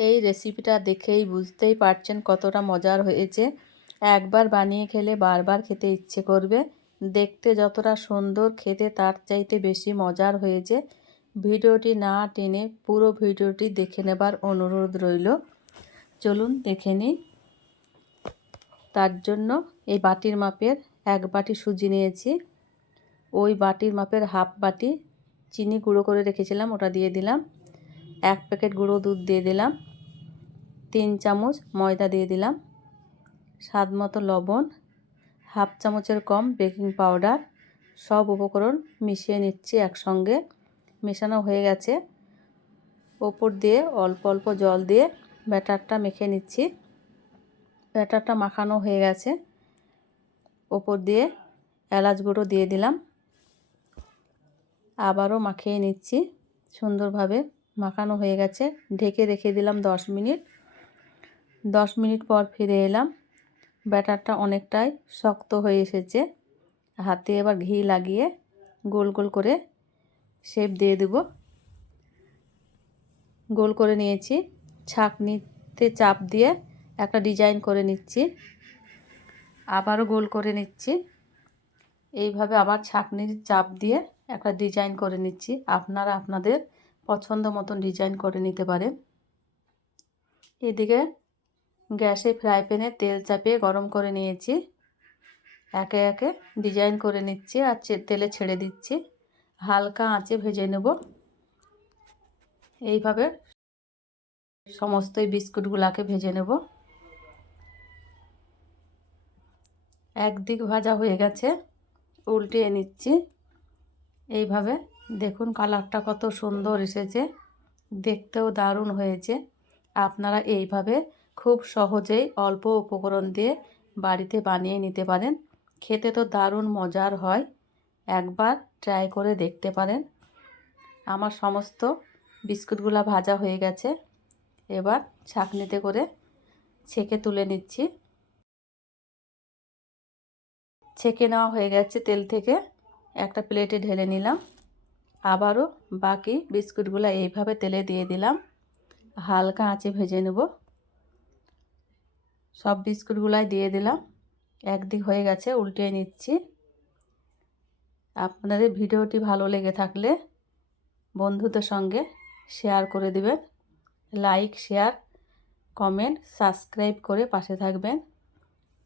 এই রেসিপিটা দেখেই বুঝতেই পারছেন কতটা মজার হয়েছে। একবার বানিয়ে খেলে বারবার খেতে ইচ্ছে করবে। দেখতে যতটা সুন্দর, খেতে তার চাইতে বেশি মজার হয়েছে। ভিডিওটি না টেনে পুরো ভিডিওটি দেখে নেবার অনুরোধ রইল। চলুন দেখে নিই। তার জন্য এই বাটির মাপের 1 বাটি সুজি নিয়েছি। ওই বাটির মাপের হাফ বাটি চিনি গুঁড়ো করে রেখেছিলাম, ওটা দিয়ে দিলাম। 1 প্যাকেট গুঁড়ো দুধ দিয়ে দিলাম। 3 চামচ ময়দা দিয়ে দিলাম। স্বাদ মতো লবণ, হাফ চামচের কম বেকিং পাউডার। সব উপকরণ মিশিয়ে নিচ্ছি একসঙ্গে। মেশানো হয়ে গেছে। ওপর দিয়ে অল্প অল্প জল দিয়ে ব্যাটারটা মেখে নিচ্ছি। ব্যাটারটা মাখানো হয়ে গেছে। ওপর দিয়ে এলাচ গুঁড়ো দিয়ে দিলাম। আবারও মাখিয়ে নিচ্ছি সুন্দরভাবে। মাখানো হয়ে গেছে। ঢেকে রেখে দিলাম 10 মিনিট। 10 মিনিট পর ফিরে এলাম। ব্যাটারটা অনেকটাই শক্ত হয়ে এসেছে। হাতে এবার ঘি লাগিয়ে গোল গোল করে শেপ দিয়ে দেব। গোল করে নিয়েছি। ছাঁকনিতে চাপ দিয়ে একটা ডিজাইন করে নিচ্ছি। আবারও গোল করে নিচ্ছি। এইভাবে আবার ছাঁকনির চাপ দিয়ে একটা ডিজাইন করে নিচ্ছি। আপনারা আপনাদের পছন্দ মতন ডিজাইন করে নিতে পারেন। এদিকে গ্যাসে ফ্রাই প্যানে তেল চাপিয়ে গরম করে নিয়েছি। একে একে ডিজাইন করে নিচ্ছি আর তেলে ছেড়ে দিচ্ছি। হালকা আঁচে ভেজে নেব। এইভাবে সমস্ত বিস্কুটগুলোকে ভেজে নেব। একদিক ভাজা হয়ে গেছে, উল্টিয়ে নিচ্ছি। এইভাবে দেখুন কালারটা কত সুন্দর এসেছে, দেখতেও দারুণ হয়েছে। আপনারা এইভাবে খুব সহজেই অল্প উপকরণ দিয়ে বাড়িতে বানিয়ে নিতে পারেন। খেতে তো দারুণ মজার হয়। একবার ট্রাই করে দেখতে পারেন। আমার সমস্ত বিস্কুটগুলো ভাজা হয়ে গেছে। এবার ছাঁকনিতে করে ছেঁকে তুলে নিচ্ছি। ছেঁকে নেওয়া হয়ে গেছে তেল থেকে। একটা প্লেটে ঢেলে নিলাম। আবারও বাকি বিস্কুটগুলো এইভাবে তেলে দিয়ে দিলাম। হালকা আঁচে ভেজে নেব। সব বিস্কুটগুলাই দিয়ে দিলাম। একদিক হয়ে গেছে, উল্টিয়ে নিচ্ছি। আপনাদের ভিডিওটি ভালো লেগে থাকলে বন্ধুদের সঙ্গে শেয়ার করে দিবেন। লাইক, শেয়ার, কমেন্ট, সাবস্ক্রাইব করে পাশে থাকবেন।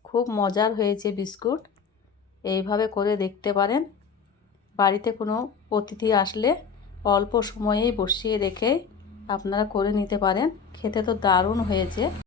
খুব মজার হয়েছে বিস্কুট। এইভাবে করে দেখতে পারেন। বাড়িতে কোনো অতিথি আসলে অল্প সময়েই বসিয়ে রেখে আপনারা করে নিতে পারেন। খেতে তো দারুণ হয়েছে।